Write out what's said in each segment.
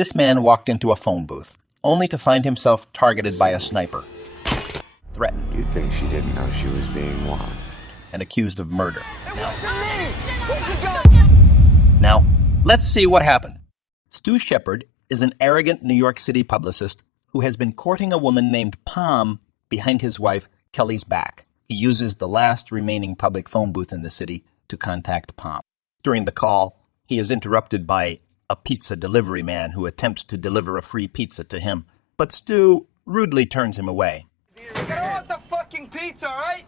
This man walked into a phone booth, only to find himself targeted by a sniper, threatened, You'd think she didn't know she was being watched. and accused of murder. It wasn't me! Where's the gun? Now, let's see what happened. Stu Shepard is an arrogant New York City publicist who has been courting a woman named Pam behind his wife Kelly's back. He uses the last remaining public phone booth in the city to contact Pam. During the call, he is interrupted by a pizza delivery man who attempts to deliver a free pizza to him, but Stu rudely turns him away. Get out the fucking pizza, alright?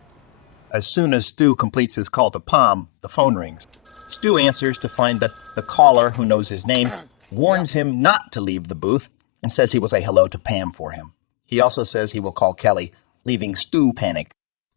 As soon as Stu completes his call to Pam, the phone rings. Stu answers to find that the caller, who knows his name, warns him not to leave the booth and says he will say hello to Pam for him. He also says he will call Kelly, leaving Stu panicked.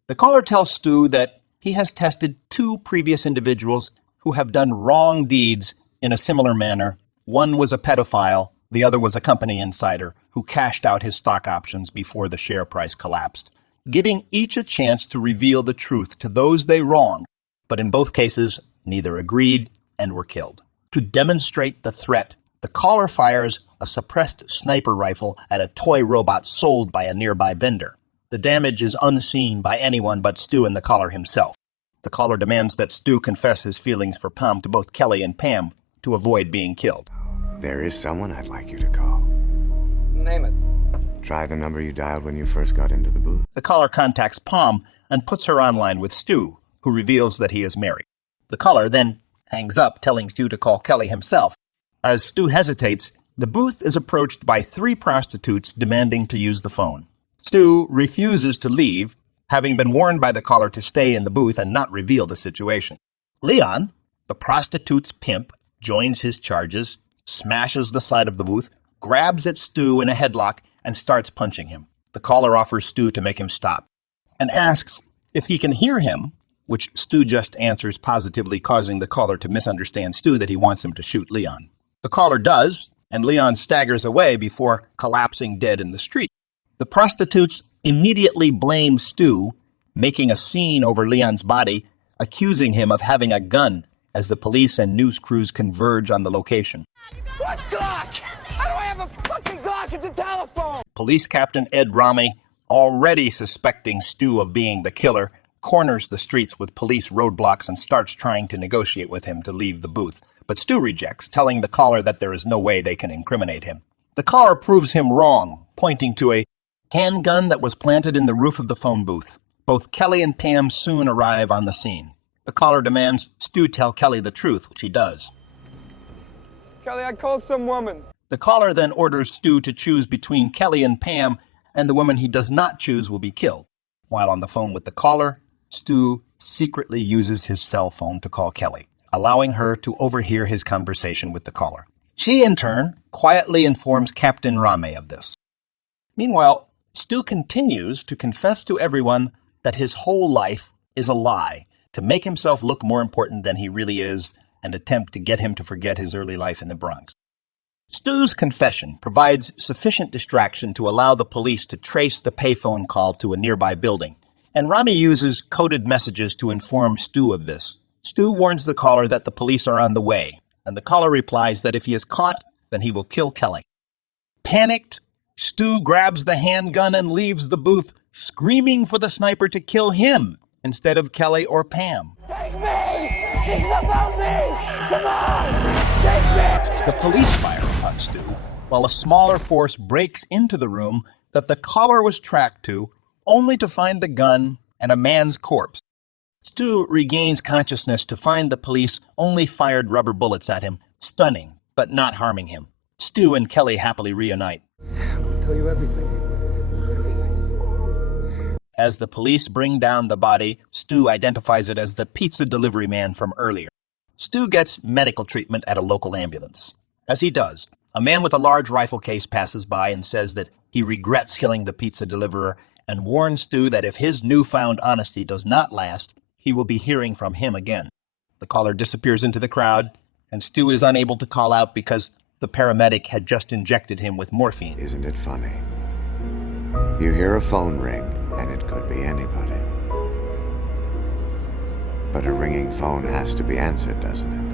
The caller tells Stu that he has tested 2 previous individuals who have done wrong deeds in a similar manner. One was a pedophile, the other was a company insider who cashed out his stock options before the share price collapsed, giving each a chance to reveal the truth to those they wronged. But in both cases, neither agreed and were killed. To demonstrate the threat, the caller fires a suppressed sniper rifle at a toy robot sold by a nearby vendor. The damage is unseen by anyone but Stu and the caller himself. The caller demands that Stu confess his feelings for Pam to both Kelly and Pam to avoid being killed. There is someone I'd like you to call. Name it. Try the number you dialed when you first got into the booth. The caller contacts Pam and puts her online with Stu, who reveals that he is married. The caller then hangs up, telling Stu to call Kelly himself. As Stu hesitates, the booth is approached by 3 prostitutes demanding to use the phone. Stu refuses to leave, having been warned by the caller to stay in the booth and not reveal the situation. Leon, the prostitute's pimp, joins his charges, smashes the side of the booth, grabs at Stu in a headlock, and starts punching him. The caller offers Stu to make him stop and asks if he can hear him, which Stu just answers positively, causing the caller to misunderstand Stu that he wants him to shoot Leon. The caller does, and Leon staggers away before collapsing dead in the street. The prostitutes immediately blame Stu, making a scene over Leon's body, accusing him of having a gun as the police and news crews converge on the location. What Glock? How do I have a fucking Glock? It's a telephone! Police Captain Ed Rami, already suspecting Stu of being the killer, corners the streets with police roadblocks and starts trying to negotiate with him to leave the booth. But Stu rejects, telling the caller that there is no way they can incriminate him. The caller proves him wrong, pointing to a handgun that was planted in the roof of the phone booth. Both Kelly and Pam soon arrive on the scene. The caller demands Stu tell Kelly the truth, which he does. Kelly, I called some woman. The caller then orders Stu to choose between Kelly and Pam, and the woman he does not choose will be killed. While on the phone with the caller, Stu secretly uses his cell phone to call Kelly, allowing her to overhear his conversation with the caller. She, in turn, quietly informs Captain Rame of this. Meanwhile, Stu continues to confess to everyone that his whole life is a lie, to make himself look more important than he really is and attempt to get him to forget his early life in the Bronx. Stu's confession provides sufficient distraction to allow the police to trace the payphone call to a nearby building, and Rami uses coded messages to inform Stu of this. Stu warns the caller that the police are on the way, and the caller replies that if he is caught, then he will kill Kelly. Panicked, Stu grabs the handgun and leaves the booth, screaming for the sniper to kill him instead of Kelly or Pam. Take me! This is about me! Come on! Take me! The police fire upon Stu, while a smaller force breaks into the room that the caller was tracked to, only to find the gun and a man's corpse. Stu regains consciousness to find the police only fired rubber bullets at him, stunning but not harming him. Stu and Kelly happily reunite. I'll tell you everything. Everything. As the police bring down the body, Stu identifies it as the pizza delivery man from earlier. Stu gets medical treatment at a local ambulance. As he does, a man with a large rifle case passes by and says that he regrets killing the pizza deliverer and warns Stu that if his newfound honesty does not last, he will be hearing from him again. The caller disappears into the crowd, and Stu is unable to call out because the paramedic had just injected him with morphine. Isn't it funny? You hear a phone ring, and it could be anybody. But a ringing phone has to be answered, doesn't it?